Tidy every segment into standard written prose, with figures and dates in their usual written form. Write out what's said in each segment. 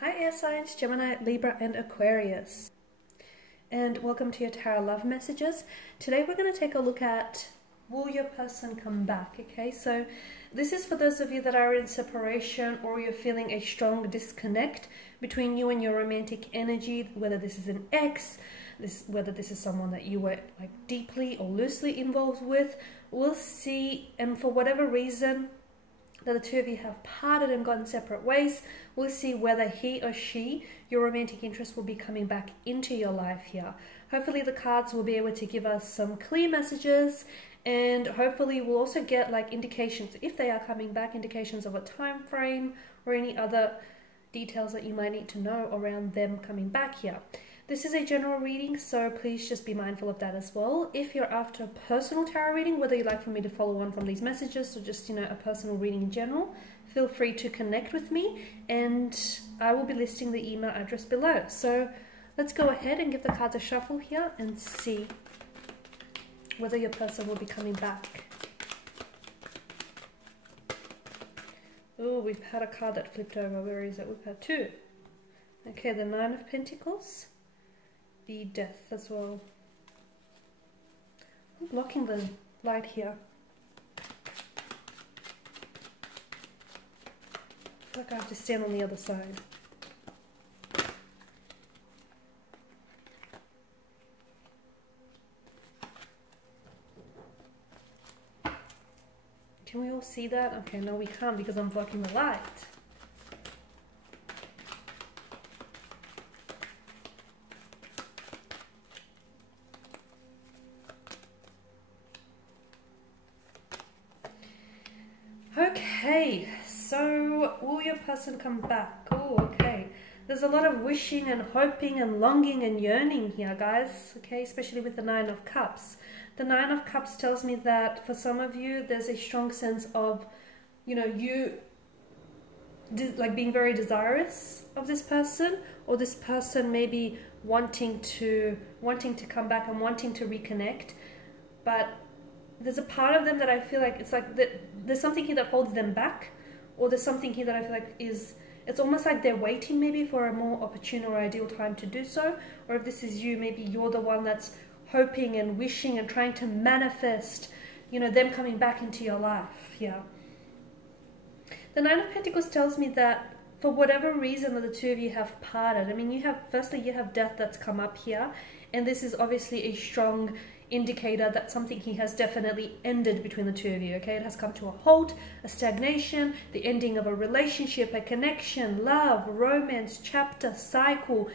Hi air signs, Gemini, Libra and Aquarius. And welcome to your Tarot Love Messages. Today we're going to take a look at, will your person come back? Okay, so this is for those of you that are in separation or you're feeling a strong disconnect between you and your romantic energy, whether this is an ex, whether this is someone that you were like deeply or loosely involved with. We'll see, and for whatever reason that the two of you have parted and gone separate ways, we'll see whether he or she, your romantic interest, will be coming back into your life here. Hopefully the cards will be able to give us some clear messages, and hopefully we'll also get like indications, if they are coming back, indications of a time frame or any other details that you might need to know around them coming back here. This is a general reading, so please just be mindful of that as well. If you're after a personal tarot reading, whether you'd like for me to follow on from these messages or just, a personal reading in general, feel free to connect with me and I will be listing the email address below. So let's go ahead and give the cards a shuffle here and see whether your person will be coming back. Oh, we've had a card that flipped over. Where is it? We've had two. Okay, the Nine of Pentacles. The Death as well. I'm blocking the light here. I feel like I have to stand on the other side. Can we all see that? Okay, no we can't because I'm blocking the light. Okay, so will your person come back? Oh, okay. There's a lot of wishing and hoping and longing and yearning here, guys. Okay, especially with the Nine of Cups. The Nine of Cups tells me that for some of you, there's a strong sense of, you like being very desirous of this person, or this person maybe wanting to come back and wanting to reconnect, but there's a part of them that I feel like it's like that there's something here that holds them back, or there's something here that I feel like it's almost like they're waiting maybe for a more opportune or ideal time to do so. Or if this is you, maybe you're the one that's hoping and wishing and trying to manifest, them coming back into your life. Yeah. The Nine of Pentacles tells me that for whatever reason that the two of you have parted, I mean, firstly you have death that's come up here, and this is obviously a strong indicator that something here has definitely ended between the two of you. Okay, it has come to a halt, a stagnation, the ending of a relationship, a connection, love, romance, chapter, cycle,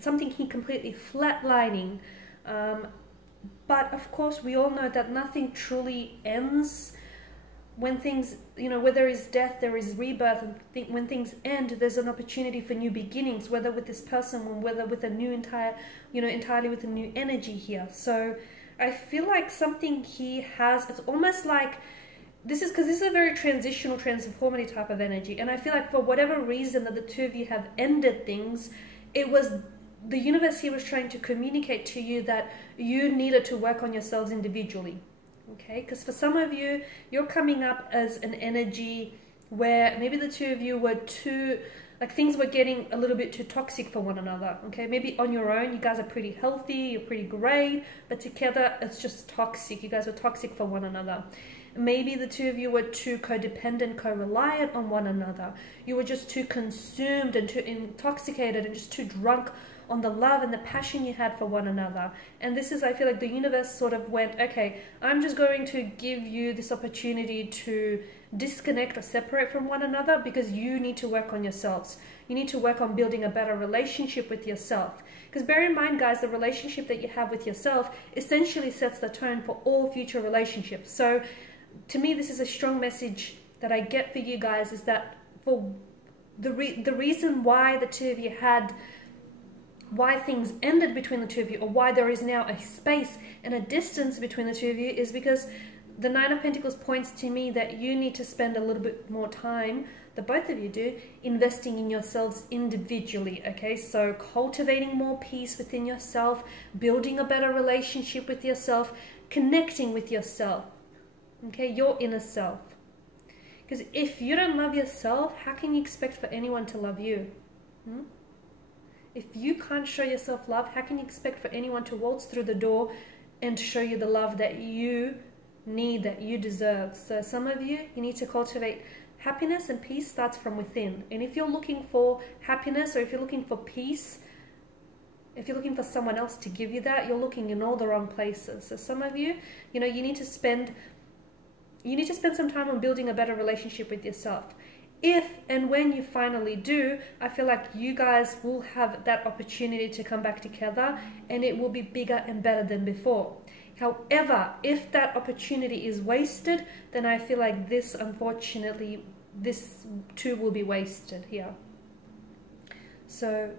something here completely flatlining. But of course we all know that nothing truly ends. When things, where there is death, there is rebirth, and when things end, there's an opportunity for new beginnings, whether with this person or whether with a new entirely with a new energy here. So I feel like something here it's almost like, this is a very transitional, transformative type of energy. And I feel like for whatever reason that the two of you have ended things, it was, the universe here was trying to communicate to you that you needed to work on yourselves individually. Okay, because for some of you, you're coming up as an energy where maybe the two of you were things were getting a little bit too toxic for one another. Okay, maybe on your own, you guys are pretty healthy, you're pretty great, but together it's just toxic. You guys are toxic for one another. Maybe the two of you were too codependent, co-reliant on one another. You were just too consumed and too intoxicated and just too drunk on the love and the passion you had for one another. And this is, I feel like the universe sort of went, okay, I'm just going to give you this opportunity to disconnect or separate from one another because you need to work on yourselves. You need to work on building a better relationship with yourself. Because bear in mind, guys, the relationship that you have with yourself essentially sets the tone for all future relationships. So to me, this is a strong message that I get for you guys, is that for the reason why the two of you why things ended between the two of you, or why there is now a space and a distance between the two of you, is because the Nine of Pentacles points to me that you need to spend a little bit more time, the both of you do, investing in yourselves individually. Okay, so cultivating more peace within yourself, building a better relationship with yourself, connecting with yourself. Okay, your inner self. Because if you don't love yourself, how can you expect for anyone to love you? If you can't show yourself love, how can you expect for anyone to waltz through the door and show you the love that you need, that you deserve? So some of you need to cultivate happiness, and peace starts from within. And if you're looking for happiness, or if you're looking for peace, if you're looking for someone else to give you that, you're looking in all the wrong places. So some of you, you need to spend some time on building a better relationship with yourself. If and when you finally do, I feel like you guys will have that opportunity to come back together, and it will be bigger and better than before. However, if that opportunity is wasted, then I feel like this, unfortunately, this too will be wasted here. So,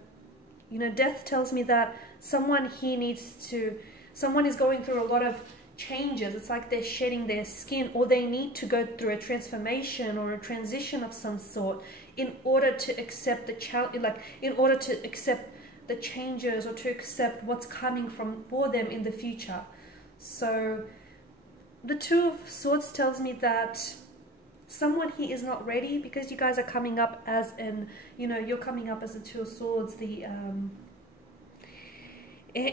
death tells me that someone is going through a lot of changes. It's like they're shedding their skin, or they need to go through a transformation or a transition of some sort in order to accept the challenge, in order to accept the changes, or to accept what's coming for them in the future. So the Two of Swords tells me that someone here is not ready, because you guys are coming up as you're coming up as the Two of Swords, the air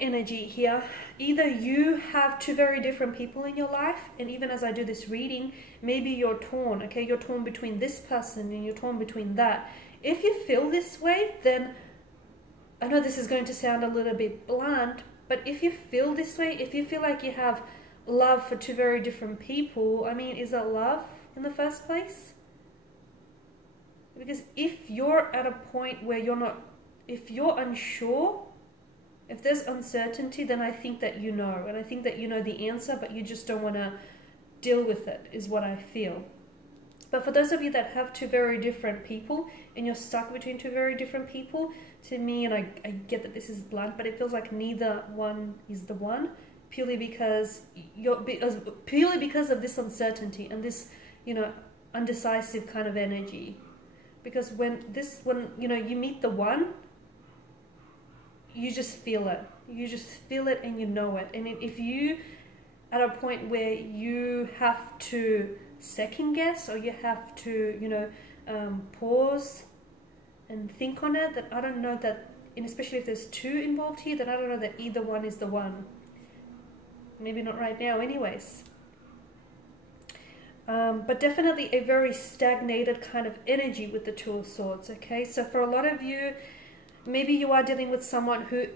energy here. Either you have two very different people in your life, and even as I do this reading, maybe you're torn, okay? You're torn between this person and you're torn between that. If you feel this way, then I know this is going to sound a little bit blunt, but if you feel this way, if you feel like you have love for two very different people, I mean, is that love in the first place? Because if you're at a point where if you're unsure, if there's uncertainty, then I think that you know, and I think that you know the answer, but you just don't want to deal with it, is what I feel. But for those of you that have two very different people, and you're stuck between two very different people, to me, and I get that this is blunt, but it feels like neither one is the one, purely because of this uncertainty and this, undecisive kind of energy. Because when you meet the one, you just feel it. You just feel it and you know it. And if you at a point where you have to second guess, or you have to, pause and think on it, that I don't know that, and especially if there's two involved here, that I don't know that either one is the one. Maybe not right now anyways. But definitely a very stagnated kind of energy with the Two of Swords, okay? So for a lot of you, maybe you are dealing with someone who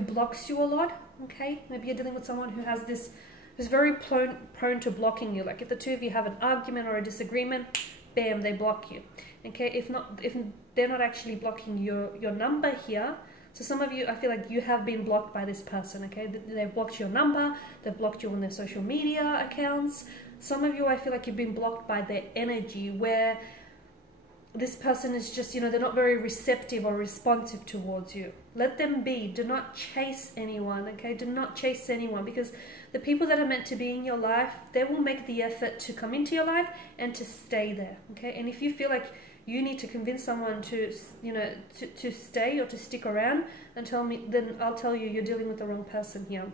blocks you a lot, okay? Maybe you're dealing with someone who has who's very prone to blocking you. Like if the two of you have an argument or a disagreement, bam, they block you, okay? If they're not actually blocking your number here, so some of you, I feel like you have been blocked by this person, okay? They've blocked your number, they've blocked you on their social media accounts. Some of you, I feel like you've been blocked by their energy, where this person is just, they're not very receptive or responsive towards you. Let them be. Do not chase anyone, okay? Do not chase anyone, because the people that are meant to be in your life, they will make the effort to come into your life and to stay there, okay? And if you feel like you need to convince someone to, to stay or to stick around, then I'll tell you, you're dealing with the wrong person here.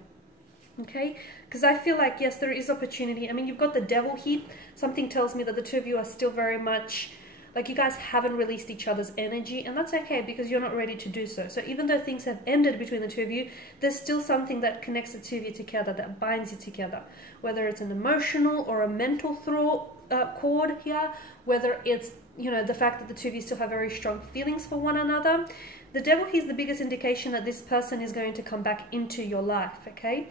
Okay, because I feel like, yes, there is opportunity. I mean, you've got the Devil here. Something tells me that the two of you are still very much, like, you guys haven't released each other's energy, and that's okay, because you're not ready to do so. So even though things have ended between the two of you, there's still something that connects the two of you together, that binds you together. Whether it's an emotional or a mental cord here, whether it's, the fact that the two of you still have very strong feelings for one another. The Devil here is the biggest indication that this person is going to come back into your life, okay?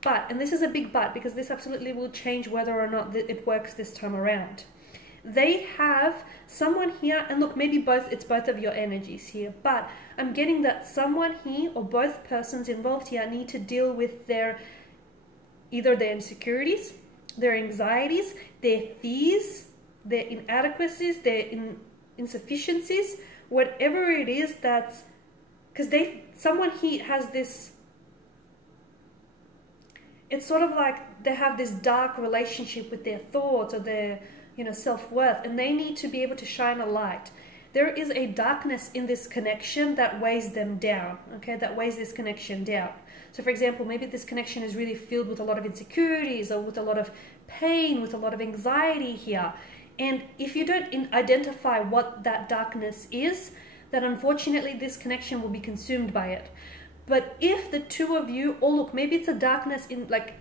But, and this is a big but, because this absolutely will change whether or not it works this time around. They have someone here, and look, maybe it's both of your energies here, but I'm getting that someone here, or both persons involved here, need to deal with either their insecurities, their anxieties, their fears, their inadequacies, their insufficiencies, whatever it is that's, because someone here has this, it's sort of like they have this dark relationship with their thoughts or their, self-worth, and they need to be able to shine a light. There is a darkness in this connection that weighs them down, okay, that weighs this connection down. So for example, maybe this connection is really filled with a lot of insecurities, or with a lot of pain, with a lot of anxiety here. And if you don't identify what that darkness is, then unfortunately this connection will be consumed by it. But if the two of you, or look, maybe it's a darkness in like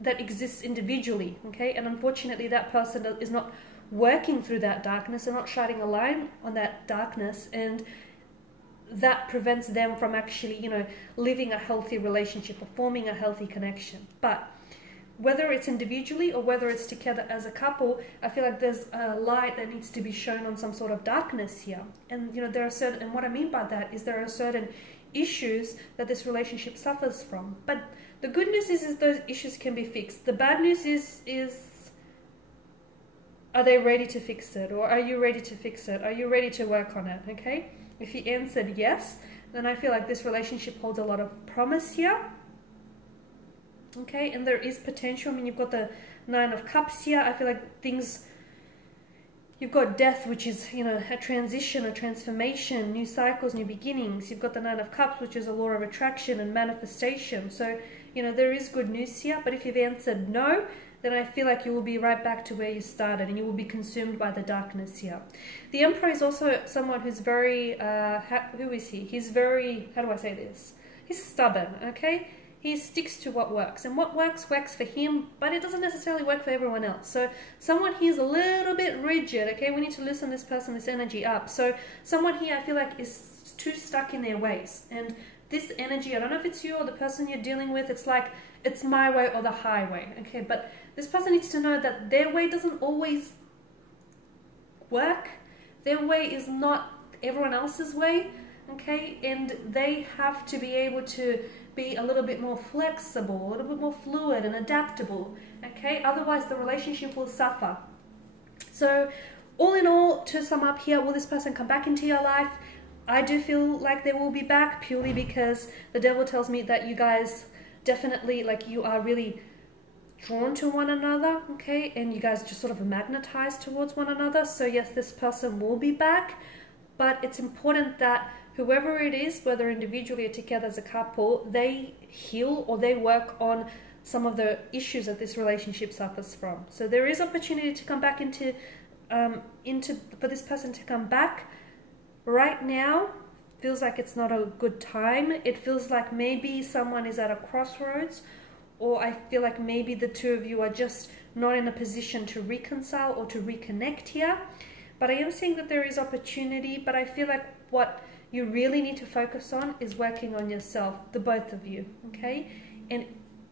that exists individually, okay, and unfortunately that person is not working through that darkness and not shining a light on that darkness, and that prevents them from actually, you know, living a healthy relationship or forming a healthy connection. But whether it's individually or whether it's together as a couple, I feel like there's a light that needs to be shown on some sort of darkness here. And, you know, there are certain, and what I mean by that is there are certain issues that this relationship suffers from. But the good news is those issues can be fixed. The bad news is are they ready to fix it? Or are you ready to fix it? Are you ready to work on it? Okay? If you answered yes, then I feel like this relationship holds a lot of promise here. Okay, and there is potential. I mean, you've got the 9 of Cups here. I feel like things, you've got death, which is, you know, a transition, a transformation, new cycles, new beginnings. You've got the 9 of Cups, which is a law of attraction and manifestation. So, you know, there is good news here. But if you've answered no, then I feel like you will be right back to where you started and you will be consumed by the darkness here. The Emperor is also someone who's very, who is he? He's very, how do I say this? He's stubborn, okay? He sticks to what works, and what works for him, but it doesn't necessarily work for everyone else. So someone here is a little bit rigid, okay? We need to loosen this person, this energy up. So someone here I feel like is too stuck in their ways, and this energy, I don't know if it's you or the person you're dealing with, it's like, it's my way or the highway, okay? But this person needs to know that their way doesn't always work. Their way is not everyone else's way, okay? And they have to be able to be a little bit more flexible, a little bit more fluid and adaptable, okay? Otherwise the relationship will suffer. So all in all, to sum up here, will this person come back into your life? I do feel like they will be back, purely because the devil tells me that you guys definitely, like, you are really drawn to one another, okay? And you guys just sort of magnetize towards one another. So yes, this person will be back, but it's important that whoever it is, whether individually or together as a couple, they heal or they work on some of the issues that this relationship suffers from. So there is opportunity to come back into for this person to come back. Right now, feels like it's not a good time. It feels like maybe someone is at a crossroads, or I feel like maybe the two of you are just not in a position to reconcile or to reconnect here. But I am seeing that there is opportunity, but I feel like what you really need to focus on is working on yourself, the both of you, okay? And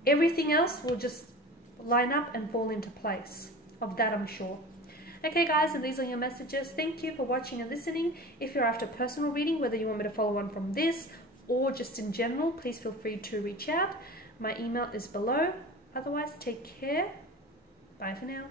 everything else will just line up and fall into place. Of that, I'm sure. Okay, guys, and these are your messages. Thank you for watching and listening. If you're after personal reading, whether you want me to follow on from this or just in general, please feel free to reach out. My email is below. Otherwise, take care. Bye for now.